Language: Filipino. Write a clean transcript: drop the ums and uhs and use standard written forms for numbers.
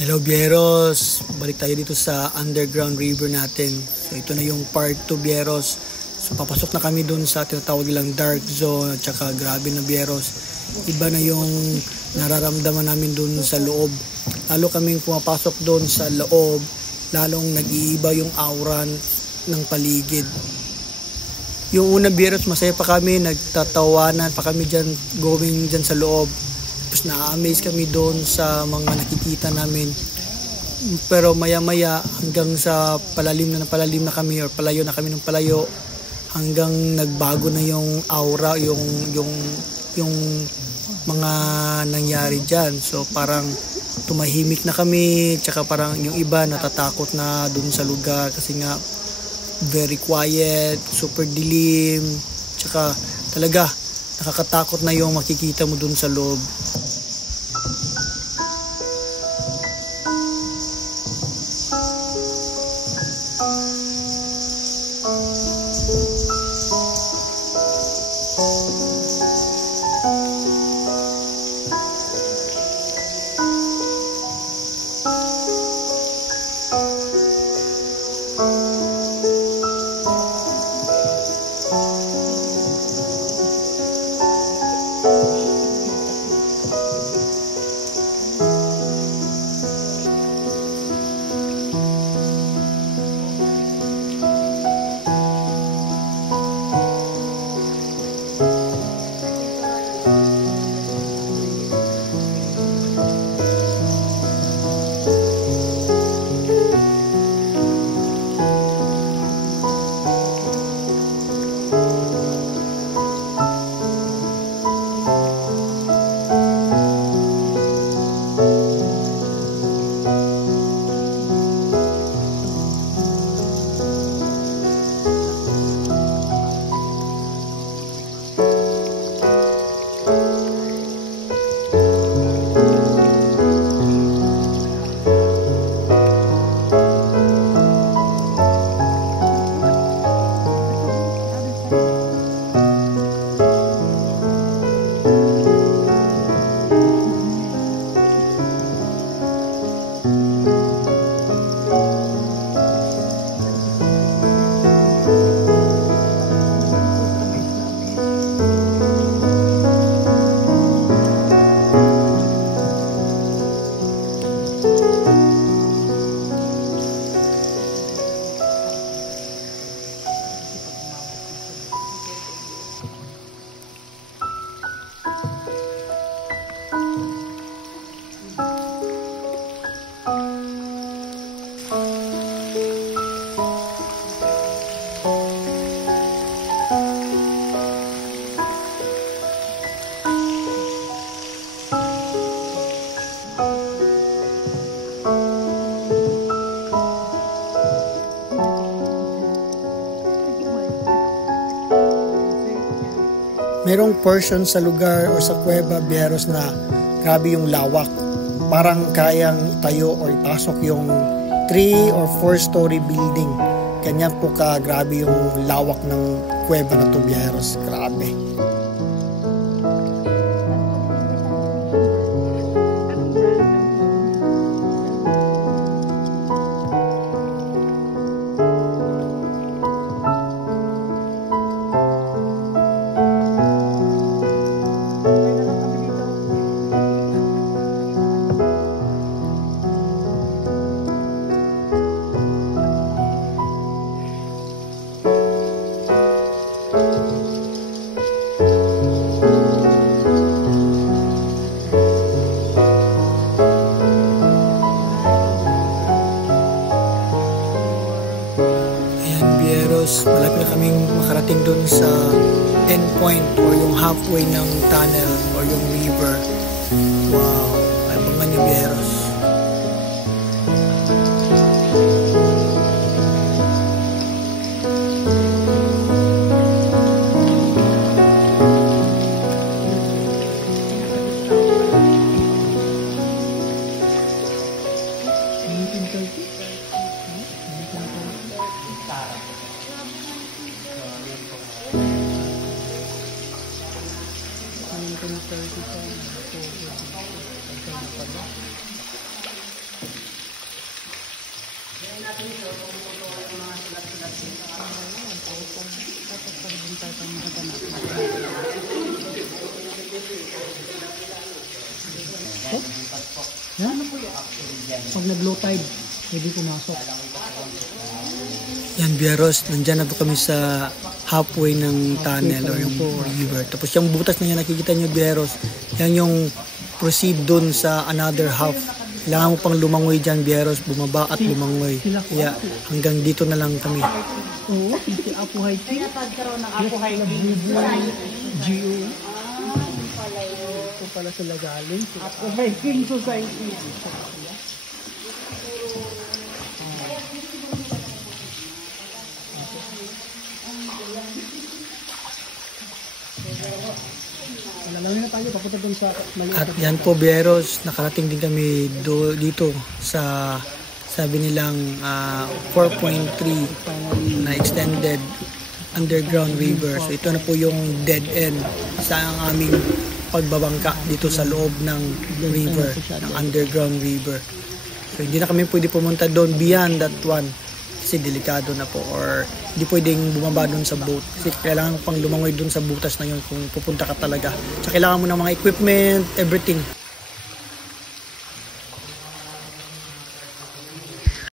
Hello Bieros, balik tayo dito sa underground river natin. So ito na yung part 2 Bieros. So papasok na kami dun sa tinatawag nilang dark zone at saka grabe na Bieros. Iba na yung nararamdaman namin dun sa loob. Lalo kaming pumapasok dun sa loob, lalong nag-iiba yung aura ng paligid. Yung una Bieros, masaya pa kami, nagtatawanan pa kami dyan, going dyan sa loob. Tapos na-amaze kami doon sa mga nakikita namin. Pero maya-maya hanggang sa palalim na kami or palayo na kami ng palayo, hanggang nagbago na yung aura, yung mga nangyari dyan. So parang tumahimik na kami, tsaka parang yung iba natatakot na doon sa lugar kasi nga very quiet, super dilim, tsaka talaga nakakatakot na yung makikita mo doon sa loob. Merong portion sa lugar o sa Cueva Bieros na grabe yung lawak. Parang kayang itayo o ipasok yung 3 or 4 story building. Ganyan po ka grabe yung lawak ng Cueva na to Bieros. Grabe. Malapit na kaming makarating doon sa end point or yung halfway ng tunnel or yung river. Wow, abangan niyo Bieros. Ang 30 pa. Yan. Pag nag-low tide, pwede pumasok. Yan, Bieros, nandyan na po kami sa halfway ng tunnel or yung river. Tapos yung butas na yan, nakikita nyo, Bieros, yan yung proceed dun sa another half. Kailangan mo pang lumangoy dyan, Bieros, bumaba at lumangoy. Kaya hanggang dito na lang kami. Oo, si Apo Hiking. Pinatagkaroon ng Apo Hiking. GO. Ito pala sila galing. Apo Hiking Society. Malalangin na tayo, papunta dun sa maliit. At yan po, Bieros, nakarating din kami dito sa sabi nilang 4.3 na extended underground river. So ito na po yung dead end sa aming pagbabangka dito sa loob ng river, ng underground river. So hindi na kami pwede pumunta doon beyond that one kasi delikado na po, or hindi pwedeng bumaba doon sa boat kasi kailangan pang lumangoy doon sa butas na yun kung pupunta ka talaga. So kailangan mo ng mga equipment, everything.